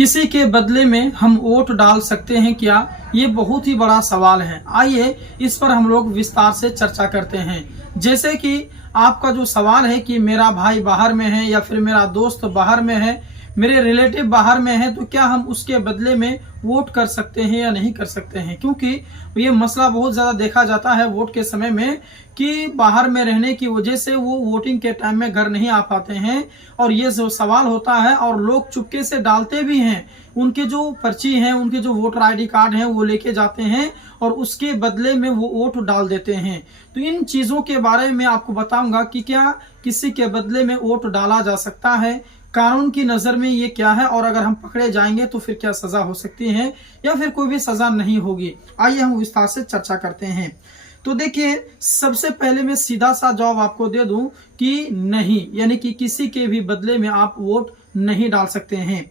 किसी के बदले में हम वोट डाल सकते हैं क्या? ये बहुत ही बड़ा सवाल है। आइए इस पर हम लोग विस्तार से चर्चा करते हैं। जैसे कि आपका जो सवाल है कि मेरा भाई बाहर में है या फिर मेरा दोस्त बाहर में है, मेरे रिलेटिव बाहर में है, तो क्या हम उसके बदले में वोट कर सकते हैं या नहीं कर सकते हैं? क्योंकि ये मसला बहुत ज़्यादा देखा जाता है वोट के समय में कि बाहर में रहने की वजह से वो वोटिंग के टाइम में घर नहीं आ पाते हैं, और ये जो सवाल होता है और लोग चुपके से डालते भी हैं। उनके जो पर्ची हैं, उनके जो वोटर आईडी कार्ड हैं वो लेके जाते हैं और उसके बदले में वो वोट डाल देते हैं। तो इन चीज़ों के बारे में आपको बताऊंगा कि क्या किसी के बदले में वोट डाला जा सकता है, कानून की नज़र में ये क्या है, और अगर हम पकड़े जाएंगे तो फिर क्या सज़ा हो सकती है या फिर कोई भी सज़ा नहीं होगी। आइए हम विस्तार से चर्चा करते हैं। तो देखिए, सबसे पहले मैं सीधा सा जवाब आपको दे दूं कि नहीं, यानी कि किसी के भी बदले में आप वोट नहीं डाल सकते हैं।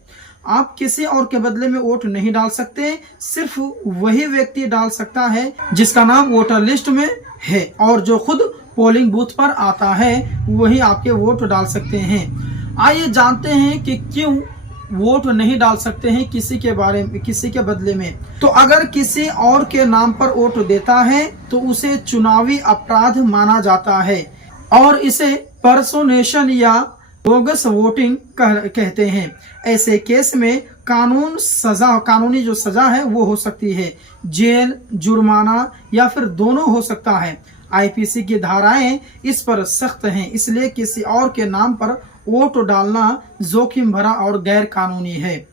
आप किसी और के बदले में वोट नहीं डाल सकते, सिर्फ वही व्यक्ति डाल सकता है जिसका नाम वोटर लिस्ट में है, और जो खुद पोलिंग बूथ पर आता है वही आपके वोट डाल सकते हैं। आइए जानते हैं कि क्यों वोट नहीं डाल सकते हैं किसी के बारे में, किसी के बदले में। तो अगर किसी और के नाम पर वोट देता है तो उसे चुनावी अपराध माना जाता है, और इसे पर्सोनेशन या बोगस वोटिंग कहते हैं। ऐसे केस में कानूनी जो सजा है वो हो सकती है जेल, जुर्माना या फिर दोनों हो सकता है। आईपीसी की धाराएं इस पर सख्त हैं, इसलिए किसी और के नाम पर वोट डालना जोखिम भरा और गैर कानूनी है।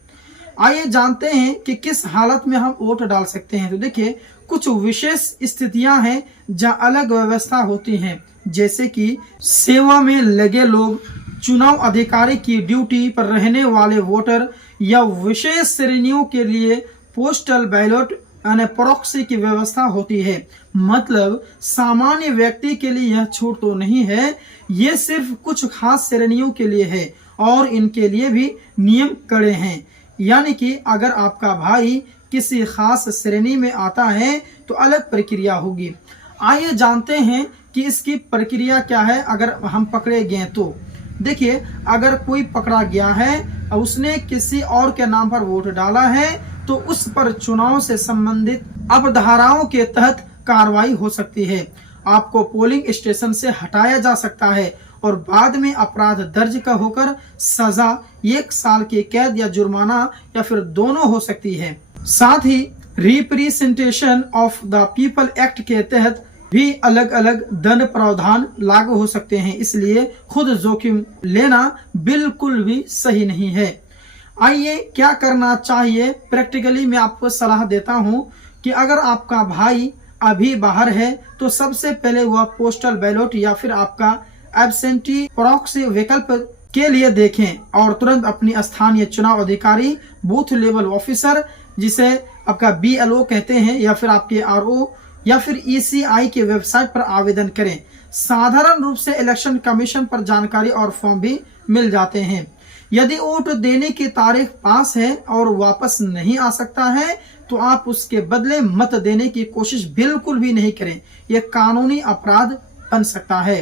आइए जानते हैं कि किस हालत में हम वोट डाल सकते हैं। तो देखिए, कुछ विशेष स्थितियां हैं जहां अलग व्यवस्था होती है, जैसे कि सेवा में लगे लोग, चुनाव अधिकारी की ड्यूटी पर रहने वाले वोटर, या विशेष श्रेणियों के लिए पोस्टल बैलेट यानी प्रॉक्सी की व्यवस्था होती है। मतलब सामान्य व्यक्ति के लिए यह छूट तो नहीं है, ये सिर्फ कुछ खास श्रेणियों के लिए है, और इनके लिए भी नियम कड़े हैं। यानी कि अगर आपका भाई किसी खास श्रेणी में आता है तो अलग प्रक्रिया होगी। आइए जानते हैं कि इसकी प्रक्रिया क्या है अगर हम पकड़े गए तो। देखिए, अगर कोई पकड़ा गया है और उसने किसी और के नाम पर वोट डाला है तो उस पर चुनाव से संबंधित अवधाराओं के तहत कार्रवाई हो सकती है। आपको पोलिंग स्टेशन से हटाया जा सकता है और बाद में अपराध दर्ज का होकर सजा 1 साल की कैद या जुर्माना या फिर दोनों हो सकती है। साथ ही representation of the people act के तहत भी अलग अलग दंड प्रावधान लागू हो सकते हैं, इसलिए खुद जोखिम लेना बिल्कुल भी सही नहीं है। आइए क्या करना चाहिए प्रैक्टिकली मैं आपको सलाह देता हूं कि अगर आपका भाई अभी बाहर है तो सबसे पहले वह पोस्टल बैलेट या फिर आपका एब्सेंटी प्रॉक्सी विकल्प के लिए देखें, और तुरंत अपनी स्थानीय चुनाव अधिकारी, बूथ लेवल ऑफिसर जिसे आपका BLO कहते हैं, या फिर आपके RO या फिर ECI के वेबसाइट पर आवेदन करें। साधारण रूप से इलेक्शन कमीशन पर जानकारी और फॉर्म भी मिल जाते हैं। यदि वोट देने की तारीख पास है और वापस नहीं आ सकता है तो आप उसके बदले मत देने की कोशिश बिल्कुल भी नहीं करें, यह कानूनी अपराध बन सकता है।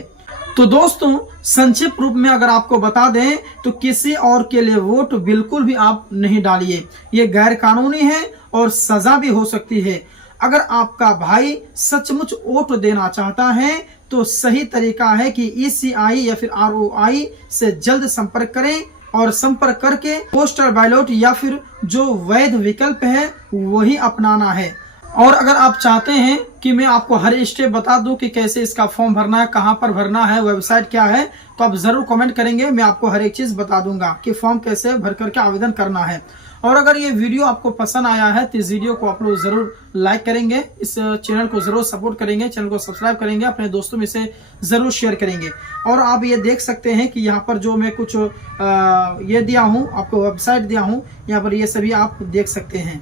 तो दोस्तों, संक्षिप्त रूप में अगर आपको बता दें तो किसी और के लिए वोट बिल्कुल भी आप नहीं डालिए, ये गैर कानूनी है और सजा भी हो सकती है। अगर आपका भाई सचमुच वोट देना चाहता है तो सही तरीका है कि ECI या फिर ROI से जल्द संपर्क करें, और संपर्क करके पोस्टल बैलेट या फिर जो वैध विकल्प है वही अपनाना है। और अगर आप चाहते हैं कि मैं आपको हर स्टेप बता दूं कि कैसे इसका फॉर्म भरना है, कहां पर भरना है, वेबसाइट क्या है, तो आप जरूर कमेंट करेंगे, मैं आपको हर एक चीज बता दूंगा कि फॉर्म कैसे भर करके आवेदन करना है। और अगर ये वीडियो आपको पसंद आया है तो इस वीडियो को आप लोग जरूर लाइक करेंगे, इस चैनल को जरूर सपोर्ट करेंगे, चैनल को सब्सक्राइब करेंगे, अपने दोस्तों में से जरूर शेयर करेंगे। और आप ये देख सकते हैं कि यहाँ पर जो मैं कुछ ये दिया हूँ, आपको वेबसाइट दिया हूँ, यहाँ पर ये सभी आप देख सकते हैं।